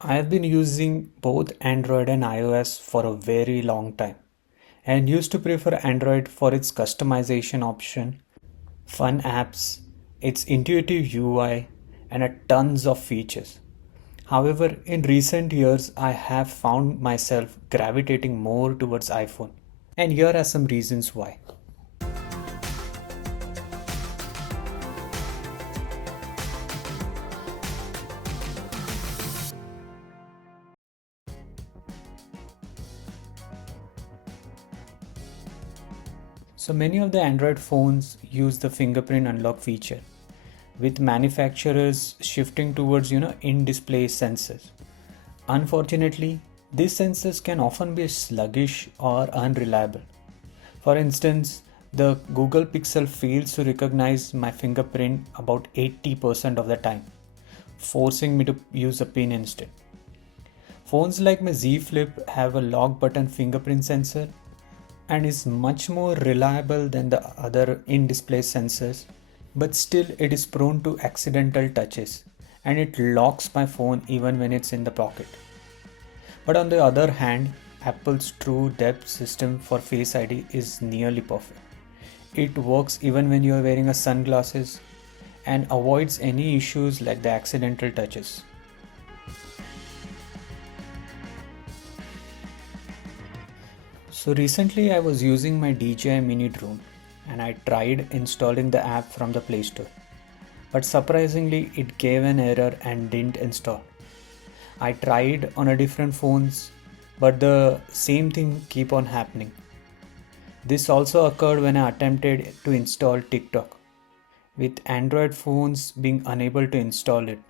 I have been using both Android and iOS for a very long time and used to prefer Android for its customization option, fun apps, its intuitive UI, and a tons of features. However, in recent years, I have found myself gravitating more towards iPhone. And here are some reasons why. So many of the Android phones use the fingerprint unlock feature, with manufacturers shifting towards in-display sensors. Unfortunately, these sensors can often be sluggish or unreliable. For instance, the Google Pixel fails to recognize my fingerprint about 80% of the time, forcing me to use a pin instead. Phones like my Z Flip have a lock button fingerprint sensor and is much more reliable than the other in-display sensors, but still it is prone to accidental touches and it locks my phone even when it's in the pocket. But on the other hand, Apple's true depth system for Face ID is nearly perfect. It works even when you are wearing a sunglasses and avoids any issues like the accidental touches. So recently I was using my DJI mini drone and I tried installing the app from the Play Store. But surprisingly it gave an error and didn't install. I tried on a different phones but the same thing keep on happening. This also occurred when I attempted to install TikTok, with Android phones being unable to install it.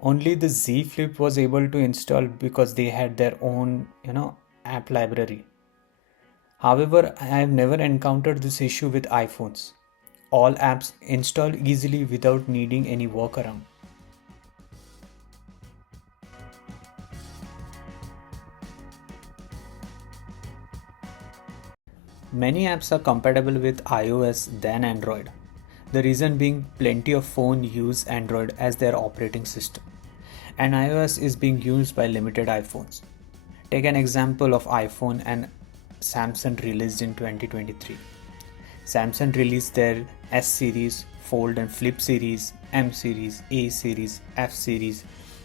Only the Z Flip was able to install because they had their own, app library. However, I have never encountered this issue with iPhones. All apps install easily without needing any workaround. Many apps are compatible with iOS than Android. The reason being plenty of phones use Android as their operating system and iOS is being used by limited iPhones. Take an example of iPhone and Samsung released in 2023. Samsung released their S series, Fold and Flip series, M series, A series, F series,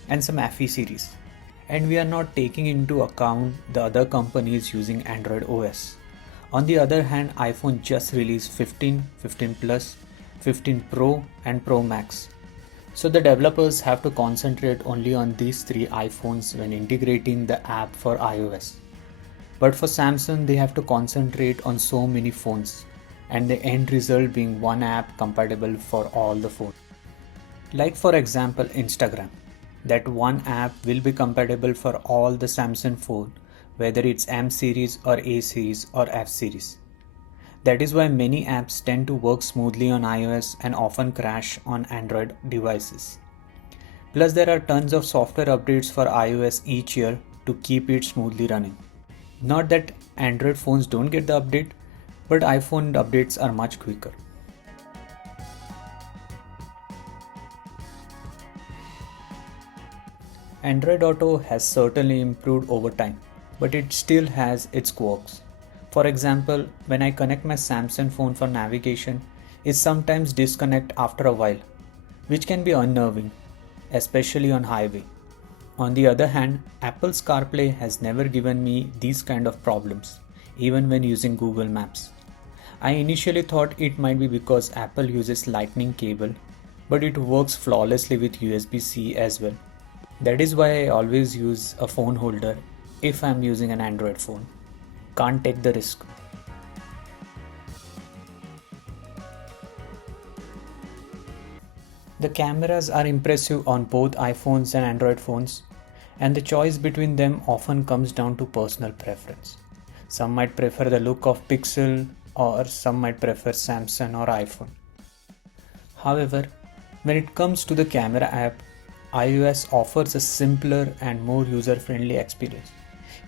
and some FE series. And we are not taking into account the other companies using Android OS. On the other hand, iPhone just released 15, 15 Plus, 15 Pro, and Pro Max. So the developers have to concentrate only on these three iPhones when integrating the app for iOS. But for Samsung, they have to concentrate on so many phones, and the end result being one app compatible for all the phones. Like for example, Instagram. That one app will be compatible for all the Samsung phone, whether it's M series or A series or F series. That is why many apps tend to work smoothly on iOS and often crash on Android devices. Plus, there are tons of software updates for iOS each year to keep it smoothly running. Not that Android phones don't get the update, but iPhone updates are much quicker. Android Auto has certainly improved over time, but it still has its quirks. For example, when I connect my Samsung phone for navigation, it sometimes disconnects after a while, which can be unnerving, especially on highway. On the other hand, Apple's CarPlay has never given me these kind of problems, even when using Google Maps. I initially thought it might be because Apple uses Lightning cable, but it works flawlessly with USB-C as well. That is why I always use a phone holder if I'm using an Android phone. Can't take the risk. The cameras are impressive on both iPhones and Android phones, and the choice between them often comes down to personal preference. Some might prefer the look of Pixel, or some might prefer Samsung or iPhone. However, when it comes to the camera app, iOS offers a simpler and more user-friendly experience.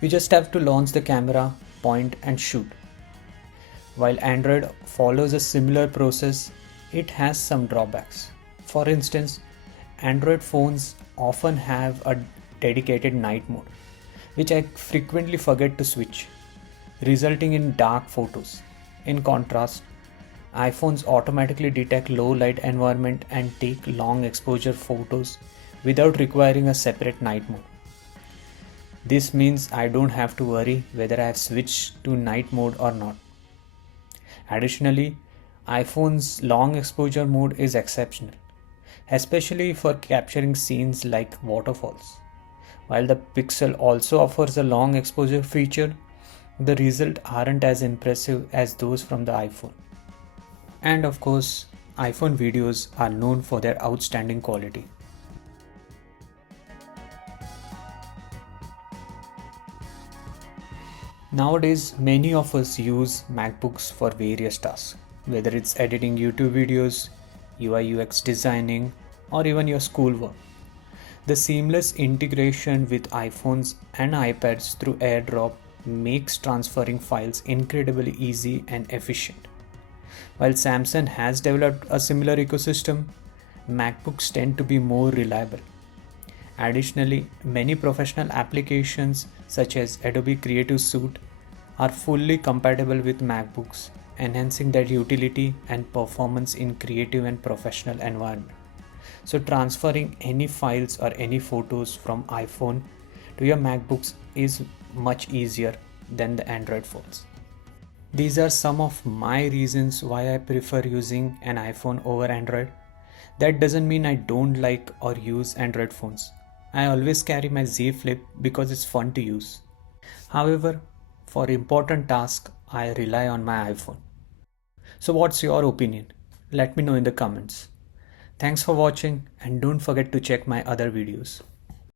You just have to launch the camera, point and shoot. While Android follows a similar process, it has some drawbacks. For instance, Android phones often have a dedicated night mode, which I frequently forget to switch, resulting in dark photos. In contrast, iPhones automatically detect low light environment and take long exposure photos without requiring a separate night mode. This means I don't have to worry whether I have switched to night mode or not. Additionally, iPhone's long exposure mode is exceptional, especially for capturing scenes like waterfalls. While the Pixel also offers a long exposure feature, the results aren't as impressive as those from the iPhone. And of course, iPhone videos are known for their outstanding quality. Nowadays, many of us use MacBooks for various tasks, whether it's editing YouTube videos, UI UX designing, or even your schoolwork. The seamless integration with iPhones and iPads through AirDrop makes transferring files incredibly easy and efficient. While Samsung has developed a similar ecosystem, MacBooks tend to be more reliable. Additionally, many professional applications such as Adobe Creative Suite are fully compatible with MacBooks, enhancing their utility and performance in creative and professional environments. So transferring any files or any photos from iPhone to your MacBooks is much easier than the Android phones. These are some of my reasons why I prefer using an iPhone over Android. That doesn't mean I don't like or use Android phones. I always carry my Z Flip because it's fun to use. However, for important tasks, I rely on my iPhone. So what's your opinion? Let me know in the comments. Thanks for watching and don't forget to check my other videos.